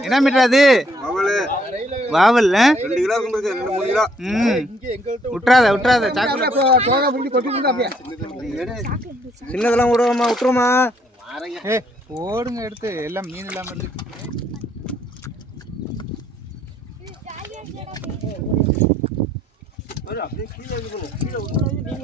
என்ன மீட்டர் அது? வாவல்? ரெண்டு கிலோ இருக்கும் ரெண்டு மூணு கிலோ. ம். விட்றாத விட்றாத சின்னதெல்லாம் விடுவோமா விட்டுருமா? ஏ போடுங்க எடுத்து. எல்லாம் மீன் இல்லாம இருக்கு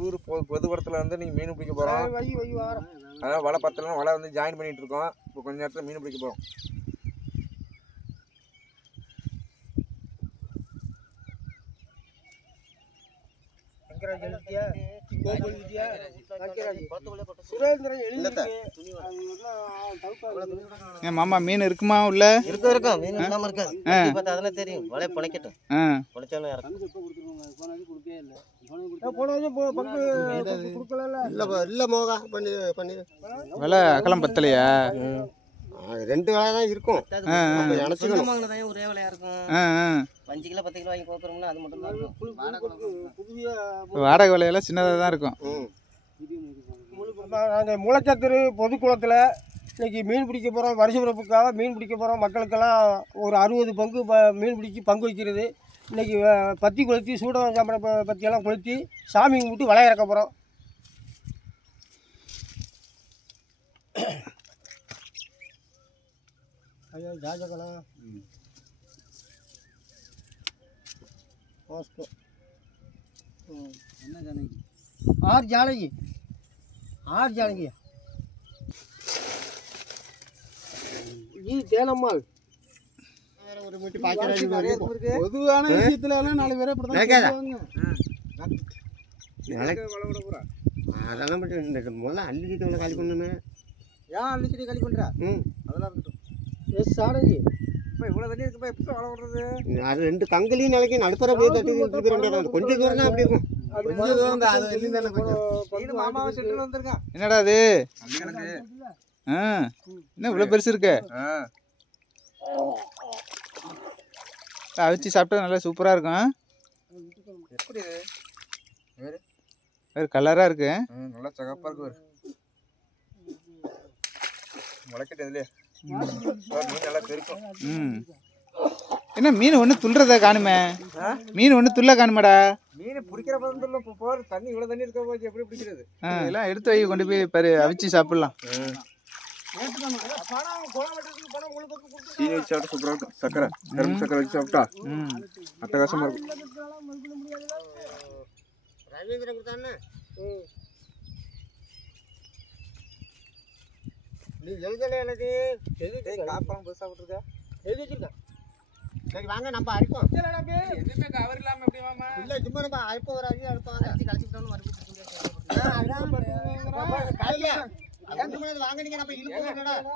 ஊர் பொ பொதுக்குடத்தில் வந்து நீங்கள் மீன் பிடிக்க போகிறோம் அதான் வலை பத்தலாம் வலை வந்து ஜாயின் பண்ணிட்டு இருக்கோம். இப்போ கொஞ்ச நேரத்தில் மீன் பிடிக்க போகிறோம் ஏன் மாமா மீன் இருக்குமா உள்ள? இருக்கும் இருக்கும் மீன் இல்லாம இருக்காது பார்த்தா அதெல்லாம் தெரியும். வலை பிழைக்கட்டும் பிழைச்சாலும் இறக்கும். இல்ல. மோகா. பண்ணி பண்ணி. விலை அகலம் பத்தலையா? ரெண்டு வேலை தான் இருக்கும் ஒரே விலையா இருக்கும். அஞ்சு கிலோ பத்து கிலோ வாங்கி கோக்குறோம்னா அது மட்டும் தான் இருக்கும். வாடகை விலையெல்லாம் சின்னதாக தான் இருக்கும். ம். நாங்கள் முளைச்சத்திரு பொதுக்குளத்தில் இன்னைக்கு மீன் பிடிக்க போகிறோம் வருஷ பிறப்புக்காக மீன் பிடிக்க போகிறோம் மக்களுக்கெல்லாம் ஒரு அறுபது பங்கு ப மீன் பிடிச்சி பங்கு வைக்கிறது. இன்னைக்கு அஹ், பத்தி கொளுத்தி சூடம் சாம்பரை ப- பத்தியெல்லாம் கொளுத்தி சாமி கும்பிட்டு வலை இறக்க போகிறோம் ஐயா ஜாஜகலா வாஸ்கோ ஆறு ஜானகி? ஆறு ஜானகி. இது தேனம்மாள். ஒரு மீட்டு பாய்ச்சல் பொதுவான விஷயத்துல எல்லாம் நாலு பேரை கேட்காதா? அதெல்லாம் மட்டும் இந்த முதல்ல உள்ள காலி பண்ணணும். ஏன் அள்ளிச்சடி களி பண்ற? ம். அதெல்லாம் இருக்கட்டும். எஸ் சாரஜி இவ்வளோ தண்ணி இருக்குப்பா எப்படி விடுறது அது ரெண்டு கங்கலையும் நிலைக்கு நடுப்புற போய் தட்டி ரெண்டு கொஞ்சம் தூரம் தான் அப்படி இருக்கும். கொஞ்சம் தூரம் தான் அது வெளியும் தானே கொஞ்சம். மாமாவை சென்டரில் வந்திருக்கான் என்னடா அது? ஆ என்ன இவ்வளோ பெருசு இருக்கு? ஆ. அவிச்சு சாப்பிட்டா நல்லா சூப்பராக இருக்கும் எப்படி இது? வேறு? கலராக இருக்கு ம், நல்லா சகப்பாக இருக்கு. முளைக்கட்டு இதுலயே மீன் நல்லா பெருக்கும் ம். என்ன மீன் ஒன்று துள்ளுறத காணுமே? மீன் ஒன்று துள்ள காணுமாடா. மீன் பிடிக்கிற இப்போ போகிற தண்ணி இவ்வளோ தண்ணி இருக்க போச்சு எப்படி பிடிக்கிறது? ஆ. எல்லாம் எடுத்து வை கொண்டு போய் பாரு அவிச்சு சாப்பிட்லாம். சீனி வச்சு சாப்பிட்டா சூப்பராக இருக்கும். சக்கரை. கரும்பு சக்கரை வச்சு சாப்பிட்டா ம். அட்டகாசமாக இருக்கும். ரவீந்திரன் கொடுத்தானே நீ எழுதல எழுதி. ஏய், காப்பெல்லாம் புதுசாக விட்டுருக்கா எழுதி வச்சிருக்கேன். சரி வாங்க நம்ம அடிப்போம். எதுவுமே கவர் இல்லாமல் எப்படி மாமா இல்ல சும்மா நம்ம அடிப்போம் ஒரு அடி அடிப்போம் கழிச்சுட்டோம்னு மறுபடியும் காலையில வாங்க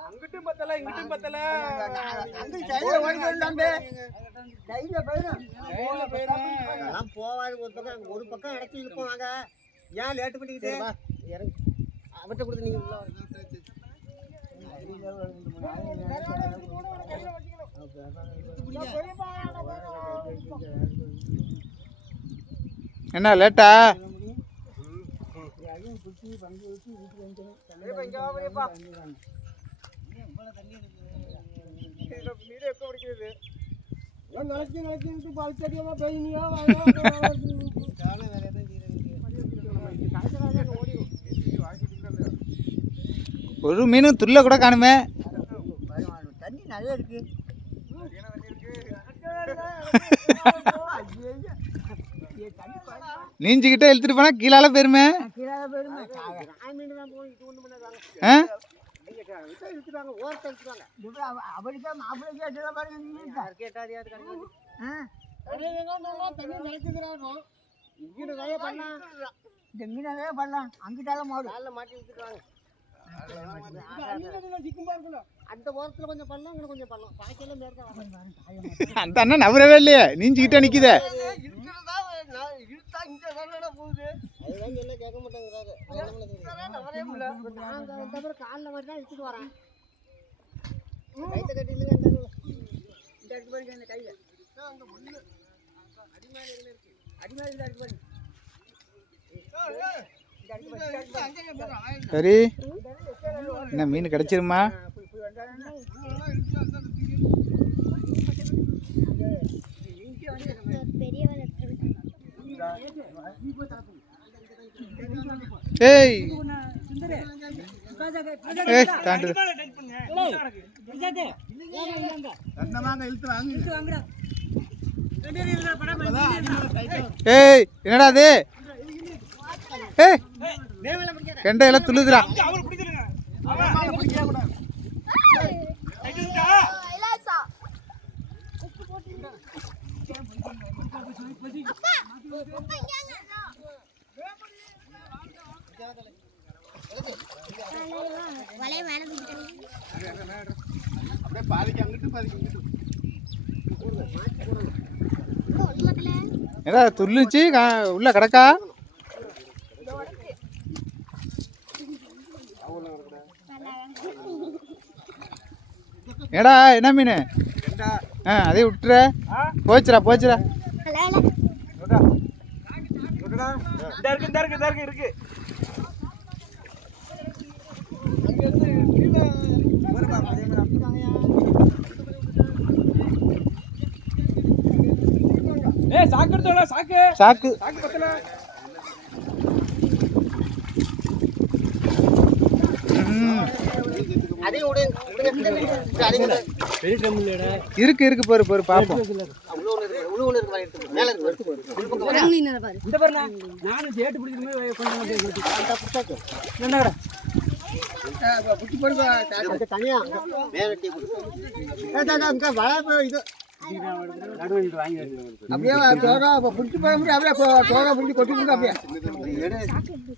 அங்கிட்டும் பத்தல இங்கிட்டும் பத்தல. அங்க சைடுல ஓடி போயிடலாம்பே நான் போவாது ஒரு பக்கம் ஒரு பக்கம் அடைச்சி இருப்போம் வாங்க. ஏன் லேட் பண்ணிக்கிட்டு? அவர்கிட்ட கொடுத்து நீங்க உள்ள வாங்க. என்ன லேட்டா? நினைச்சு நினைச்சு பால் செடியெல்லாம் பெய்யுனியா ஒரு மீனும் துள்ள கூட காணுமே. தண்ணி நிறைய இருக்கு. நீஞ்சிக்கிட்டே இழுத்துட்டு போனா கீழால போயிருமே. ஆ? பண்ணலாம் அங்கிட்டால மாடு மாட்டி பாருக்குள்ள அந்த ஓரத்துல கொஞ்சம் பள்ளம் அங்கே கொஞ்சம் பள்ளம் பாக்கியெல்லாம் மேற்க. அந்த அண்ணன் நவரவே இல்லையே நீஞ்சிக்கிட்டே நிக்குதே. இருக்கிறதா நான் இந்த சரி. என்ன மீன் கிடைச்சிருமா? ஏய். ஏய் ஏய் என்னடா அது? வலைய மேல தூக்கிட்டு என்னடா துள்ளுச்சு உள்ள கிடக்கா? ஏடா என்ன மீன்? ஆ அதே விட்டுற போச்சுடா போச்சுடா. சாக்கு ம், அதையும் விடு, விடுங்க. இருக்கு இருக்கு பாரு பாரு பாப்போம்.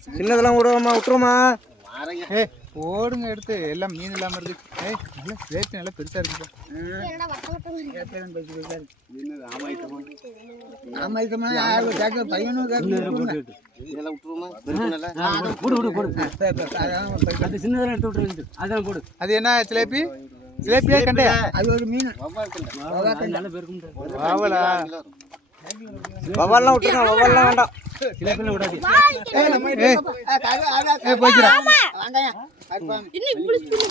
சின்னதெல்லாம் விடுவோமா விட்டுருமா ஏய் போடுங்க எடுத்து. எல்லாம் மீன் இல்லாம இருக்கு. ஏய் நல்லா ரேட்டு நல்லா பெருசா இருக்குப்பா பையனும்? அது என்ன ஜிலேபி ஜிலேபியா கண்டையா அது ஒரு மீன். வவால்லாம் விட்டுருங்க வவால்லாம் வேண்டாம். ஏய் ஏய் போச்சுடா இன்னும் இப்படி ஸ்பீடு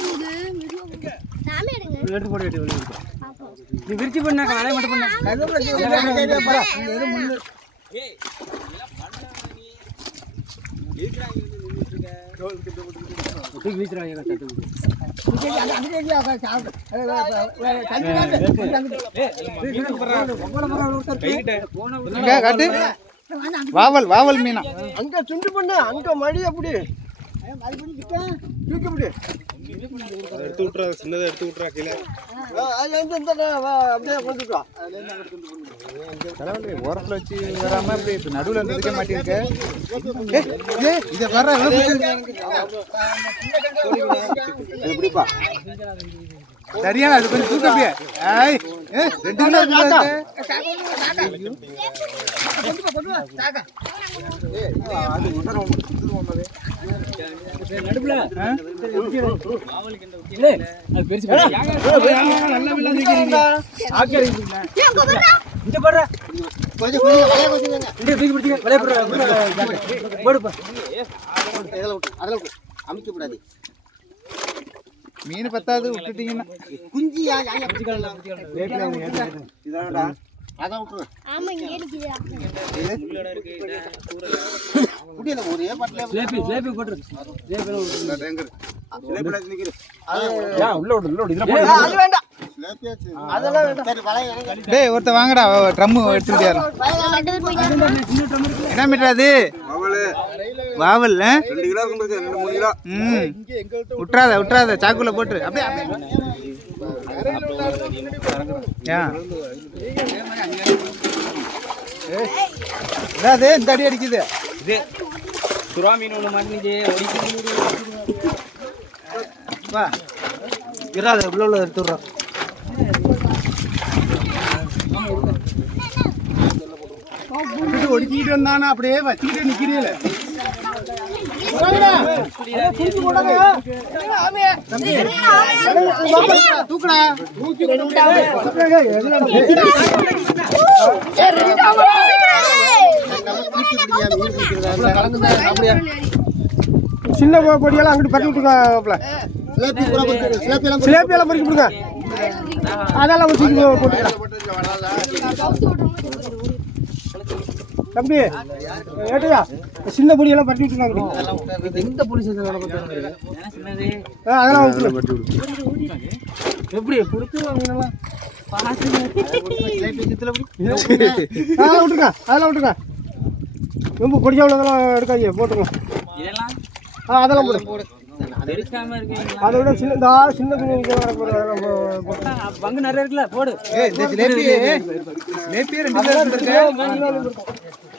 காட்டு வாவல் வாவல் மீனா. அங்க சுண்டு பண்ணு அங்க மடி அப்படி தூக்கி விடு. எடுத்து விட்டுறா சின்னதை எடுத்து விட்டுறா கீழே அப்படியே கொண்டுட்டு வா ஓரத்தில் வச்சு வராம இப்ப நடுவில் இதை வர எவ்வளவு பெருசு? சரியான அது கொஞ்சம் தூக்க அப்படியே ஏய், ரெண்டு கிலோ இருக்குல்ல அது? கொஞ்சம் கொஞ்சம் வலைய கொஞ்சம் இதெல்லாம் விட்டு, அதெல்லாம் விட்டு. அமுக்கி. மீன் பத்தாது விட்டுட்டீங்கன்னா. குஞ்சு. அதான் விட்டுரு. ஒரே பட்டில வேண்டாம் சரி வலைய இறங்க. டேய் ஒருத்த வாங்கடா. பேர் போயிட்டாங்க என்ன மீட்டர் அது? வவலு. வாவல் ஆ? ரெண்டு கிலோ இருக்கும் பாருங்க, ரெண்டு மூணு கிலோ. ம். விட்றாத விட்றாத சாக்குல போட்டு அப்படியே என்னது இந்த அடி அடிக்குது. சுறா மீன் ஒன்று மாட்டினுச்சு. வா. இறாது உள்ள உள்ள எடுத்துடுறோம் ஒடுக்கிட்டு வந்தானா அப்படியே வச்சுக்கிட்டு நிக்கிறீல தூக்குடா சின்ன பொடியெல்லாம் அங்கிட்டு பட்டி விட்டுருக்காப்ல சிலேப்பியெல்லாம் பறிக்க விடுங்க அதெல்லாம் போட்டுக்கலாம் தம்பி ஏட்டையா சின்ன பொடியெல்லாம் பட்டி விட்டுருக்காங்க. எந்த போலீஸ் அதெல்லாம். எப்படி கொடுத்து அதெல்லாம் விட்டுருங்க அதெல்லாம் விட்டுருங்க ரொம்ப பொடிச்சா உள்ளதெல்லாம் எடுக்காதீங்க போட்டுருங்க ஆ அதெல்லாம் போடு. அதை விட சின்ன சின்ன. பங்கு நிறைய இருக்குல்ல போடு.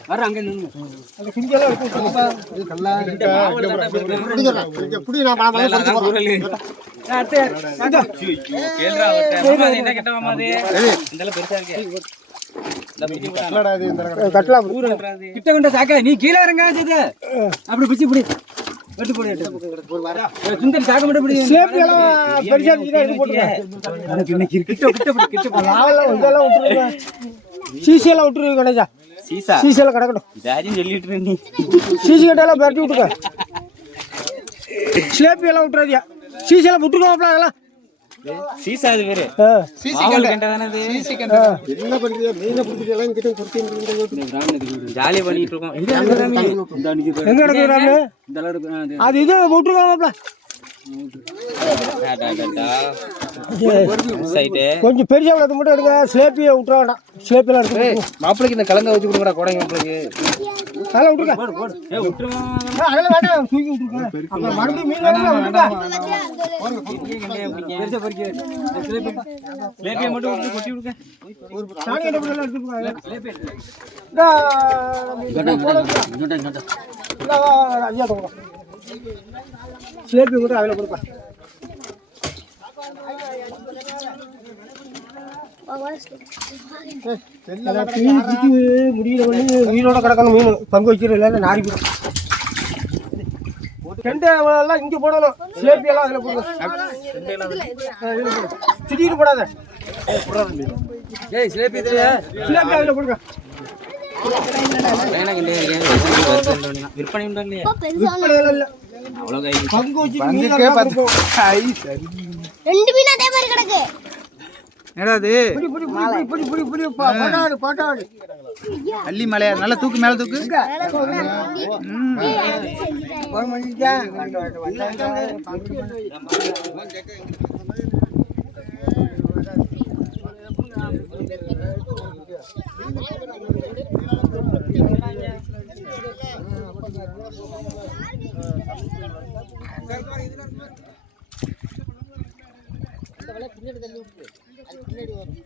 வர அங்க. என்ன கேட்ட மாமாது இதெல்லாம் பெருசா இருக்கு. கட்டலாம் கிட்ட கொண்ட சாக்க நீ கீழே இறங்க அப்படி பிடிச்சி பிடி. வெட்டு போடு வெட்டு சுந்தர் மட்டும் பிடி. எடுத்து போட்டுருங்க கிட்ட கிட்ட பிடி கிட்ட பிடி லாவெல்லாம் இதெல்லாம் விட்டுருங்க கணேசா. சீசா? சிசியெல்லாம் கிடக்கட்டும். ஜாதின்னு சொல்லிட்டு நீ? சிசி பரட்டி விட்டுறாதியா விட்டுருக்கோம்ல அதெல்லாம். சீசா அது வேறு. ஆ. சிசி மாவல் கண்டை கண்டை தானே அது சிசி கண்டை என்ன பண்ணுறீங்க மீனை பிடிச்சிட்டு எல்லாம் கிட்ட கொடுத்து ஜாலியா பண்ணிட்டு இருக்கோம். எங்க இந்த அது. இது விட்டுருக்காங்கப்பல கொஞ்சம் பெரிய உள்ளது மட்டும் எடுங்க. ஸ்லேப்பியை விட்டுற வேண்டாம். ஸ்லேப்பியெல்லாம் எடுத்து மாப்பிளைக்கு இந்த கலங்க வச்சு கொடுங்கடா கோடை மாப்பிளைக்கு. அதெல்லாம் விட்டுருங்க. அதெல்லாம் வேண்டாம். தூக்கி விட்டுருங்க. மறுபடியும் மீன் வேணும்னா விட்டுருங்க. பெருசா பறிக்க லேப்பியை மட்டும் விட்டு கொட்டி விடுங்க. ஸ்லேப்பி கூட அதில் கொடுப்பேன் மீனோட கிடக்கணும் மீன் பங்கு நாரி போடும் கெண்டை எல்லாம் இங்கே போடணும். எல்லாம் அதில் போடுங்க. திடீர்னு போடாத. ஏய் சிலேபி ஸ்லேப்பி அதில் போடுங்க. விற்பனை விற்பனை இல்லை. ரெண்டு மீன் அதே மாதிரி கிடக்கு. பின்னாடி தள்ளி விட்டு அது பின்னாடி வரும்.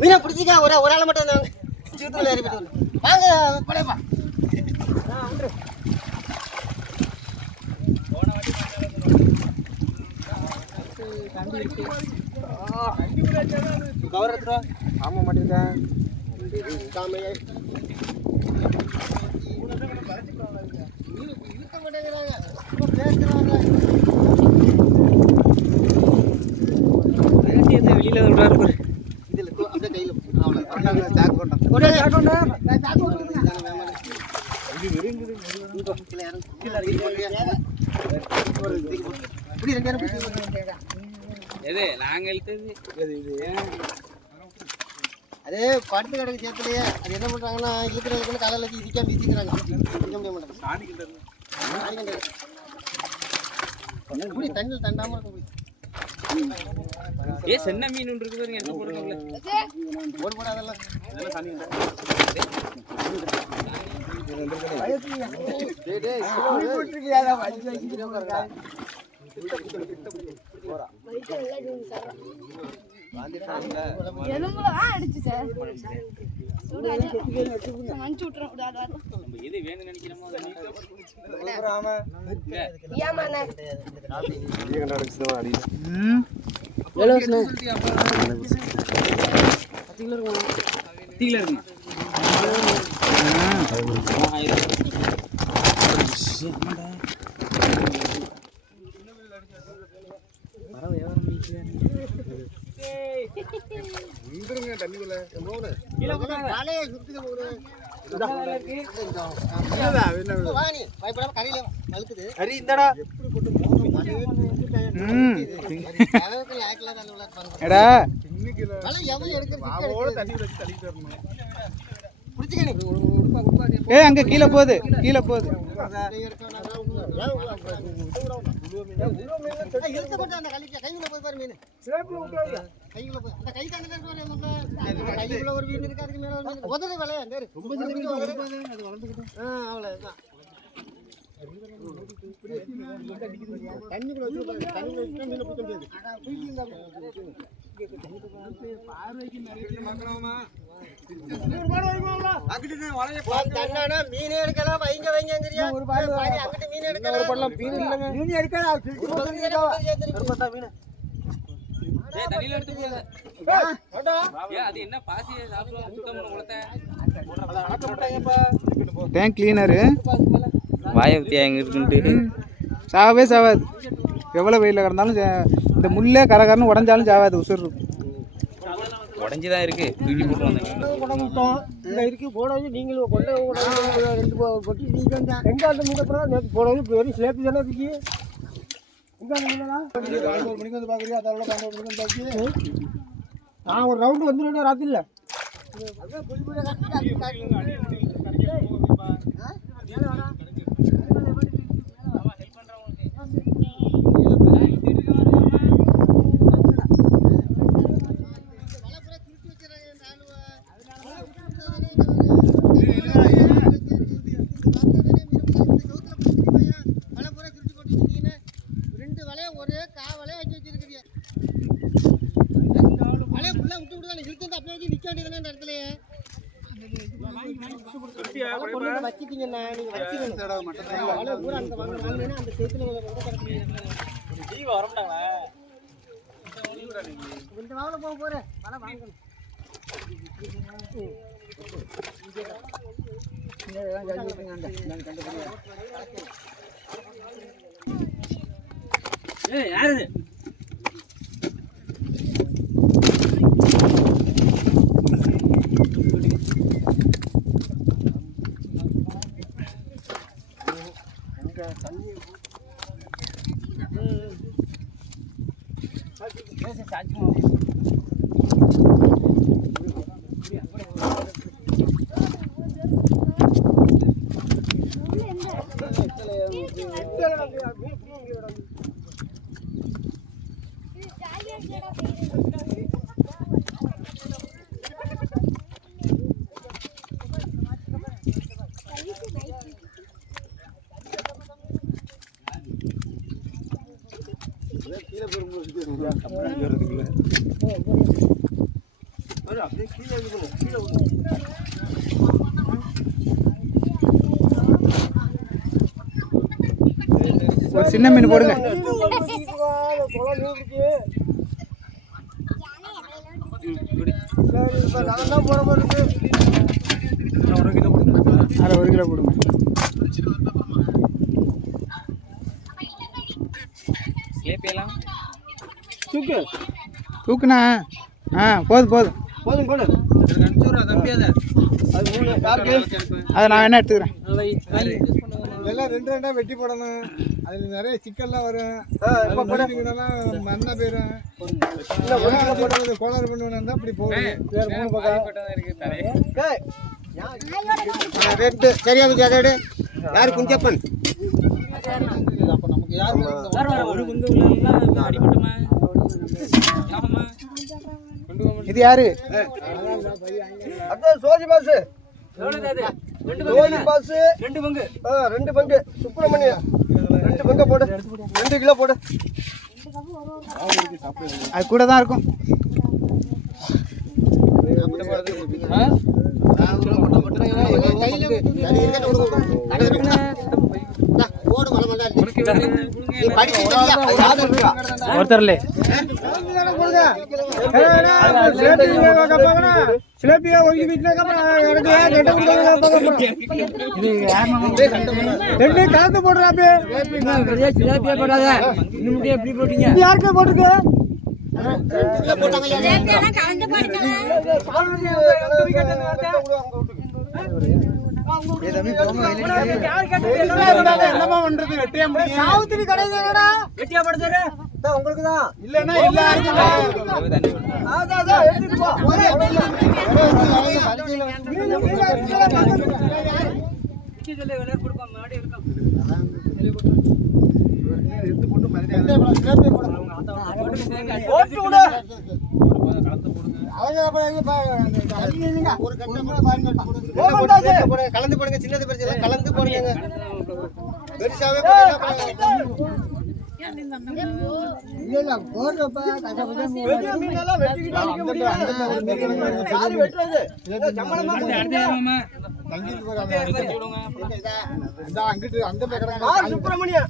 மீனா பிடிச்சிக்கா ஒரு ஒரு ஆள் மட்டும் நாங்கள் சீத்துல ஏறி போயிட்டு வாங்க படையப்பா கௌரத்ரோ ஆமாம் அதே பட்டு கடைக்கு சேர்த்துலையே அது என்ன பண்றாங்கன்னா இழுக்கிறதுக்குள்ள காலையில் வச்சு இடிக்காம வீசிக்கிறாங்க. இடிக்க முடிய மாட்டாங்க இப்படி தண்ணியில் தண்டாம இருக்க முடியும் ஏ சென்ன மீன் ஒன்று இருக்கு பாருங்க என்ன போடுறாங்களே போட அதெல்லாம். வேணும்னு நினைக்கிறோமோ அதை ஏமாண்ணே ம் இருக்குமா வலையை சுத்துக்க ஒரு வாணி பயப்படாம கரையில வழுக்குது சரி இந்தடா ம் அளவுக்கு லாக்கில் தான் விளையாடுறாங்க எடா வலை எவ்வளவு எடுக்கிறது பிடிச்சிக்கணி ஏய் அங்க கீழே போகுது கீழே போகுது. இழுத்து போட்டு அந்த கழிக்க கைக்குள்ள போய் பாரு மீன். கைக்குள்ள போய் அந்த கை தானே கைக்குள்ள ஒரு மீன் இருக்கு அதுக்கு மேல ஒரு மீன் அந்த அவ்வளவுதான். மீனை மீன் எடுக்கலாம் வைங்க வைங்கங்கிறியா ஒரு பாரு அங்கிட்டு மீன் எடுக்கலாம் மீன் எடுக்கலாம் ஏ தண்ணியில எடுத்து போகாத ஏ அது என்ன பாசி சுத்தம் பண்ண டேங்க் கிளீனரு வாய பத்தியா எங்க இருக்குன்ட்டு சாவே சாவாது. எவ்வளோ வெயிலில் கிடந்தாலும் இந்த முள்ளே கரகரன்னு உடஞ்சாலும் சாவாது உசுர் இருக்கும் உடஞ்சுதான் இருக்கு. தூக்கி போட்டு வந்தேன். இருக்கு போடாது நீங்களும் கொண்டு ரெண்டு போ- பொட்டி. நீங்க எங்க அந்த மீன் அப்புறம் நேற்று போடாது வெறும் ஸ்லேப்பு தானே இருக்கு. எங்க அந்த மீனெல்லாம் பதினோரு மணிக்கு வந்து பார்க்குறியா அதோட பதினோரு மணிக்கு வந்து நான் ஒரு ரவுண்டு வந்துடுவேன் ராத்திரில ரெண்டு வலைய ஒரே கா வலைய ஆக்கி வச்சிருக்கிறீங்க வலைய ஃபுல்லா விட்டு விட்டு தான் இழுத்து அப்படியே வச்சு நிக்க வேண்டியதானே அந்த இடத்துலயே வலை கொண்டு வந்து வச்சிட்டீங்கண்ணா நீங்க வச்சிருங்க வலை பூரா அந்த வாங்க வாங்கினீங்கன்னா அந்த இந்த வாங்கல போக போறேன் வலை வாங்கணும் ஏ யாரு இது? ஒரு சின்ன மீன் போடுங்க தொலை மீன் இருக்கு சரி இப்போ நான் தான் போகிற மாதிரி இருக்கு அதை ஒரு கிலோ கொடுங்க தூக்கு. தூக்குண்ணா? ஆ போதும் போதும் போதும் போடு. அது மூணு யாருக்கு அதை நான் வேணா எடுத்துக்கிறேன். இதெல்லாம் ரெண்டு ரெண்டா வெட்டி போடணும். அதுல நிறைய சிக்கல்லாம் வரும். மண்ணா போயிடும் இல்லை ஒன்று போடுறது கோளாறு பண்ணுவேன் அப்படி போகுது. வேறு மூணு பக்கம். ரெண்டு சரியா வச்சு அதை எடு. யாரு குஞ்சப்பன்? இது யாரு? அதான் சோஜி பாஸ் சோஜி பாஸ் ரெண்டு பங்கு. ஆ ரெண்டு பங்கு. சுப்பிரமணியம் ரெண்டு பங்கு போடு. ரெண்டு கிலோ போடு. அது கூட தான் இருக்கும். ஒருத்தர்ல சிலேபியா ஒதுக்கி வீட்டில் கலந்து போடுறாப்பே சிலேபியா போடாத எப்படி போட்டீங்க யாருக்கே போட்டுருக்கு என்னமா பண்றது? வெட்டியா முடியும் சாவுத்திரி கிடையாதுடா வெட்டியா போடுறது உங்களுக்கு தான் இல்லன்னா எல்லாருக்கும் போட்டு விடு. கலந்து போடுங்க சின்னது பிரச்சனை கலந்து போடுங்க பெருசாவே பெரிய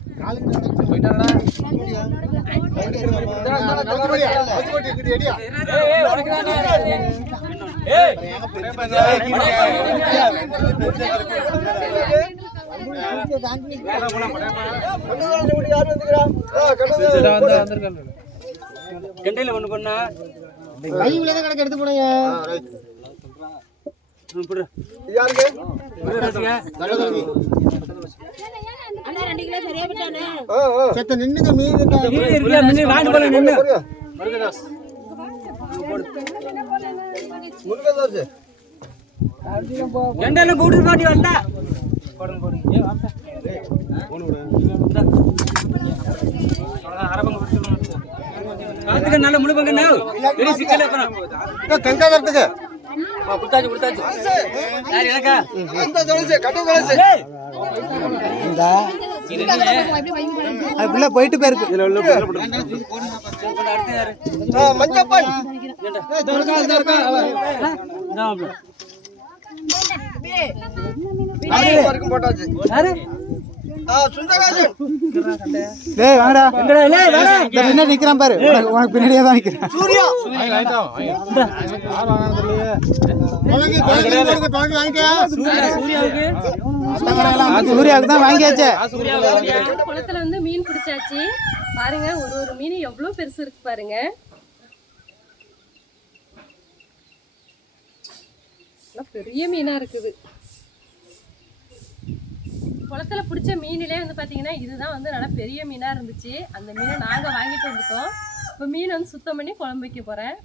கண்டையில ஒண்ணு பண்ணா கை உள்ளதான் கணக்கு எடுத்து போனீங்க யாருக்கு அண்ணா ரெண்டு கிலோ சரியா போட்டானே ஆ, ஆ. செத்த நின்னுங்க மீன் நீ இருக்கியா முன்னே வாங்கிட்டு போல நின்னு. போடுங்க. முருகதாஸ். கெண்டையில கூட்டு பாட்டி வரல? அதுக்கு நல்ல முழு பங்கு பெரிய சிக்கல் இருக்கணும் தெங்காதத்துக்கு கொடுத்தாச்சு கொடுத்தாச்சு. யார் எனக்கா அந்த தொலைச்சு கட்ட தொலைச்சு அதுக்குள்ள போயிட்டு போயிருக்கு. மஞ்சப்பன். போட்டாச்சு. டேய் வாங்கடா. எங்கடா இல்லை வேணா இந்த பின்னாடி நிக்கிறான் பாரு. உனக்கு உனக்கு பின்னாடியே தான் நிக்கிறான். சூர்யா. சூர்யாவுக்கு. சூர்யாவுக்கு தான் வாங்கியாச்சே. குளத்துல வந்து மீன் பிடிச்சாச்சு. பாருங்க ஒரு ஒரு மீன் எவ்வளவு பெருசு இருக்கு பாருங்க. பெரிய மீனா இருக்குது. குளத்துல பிடிச்ச மீனிலே வந்து பார்த்தீங்கன்னா இதுதான் வந்து நல்லா பெரிய மீனாக இருந்துச்சு. அந்த மீனை நாங்கள் வாங்கிட்டு வந்துட்டோம். இப்போ மீன் வந்து சுத்தம் பண்ணி குழம்பு வைக்க போகிறேன்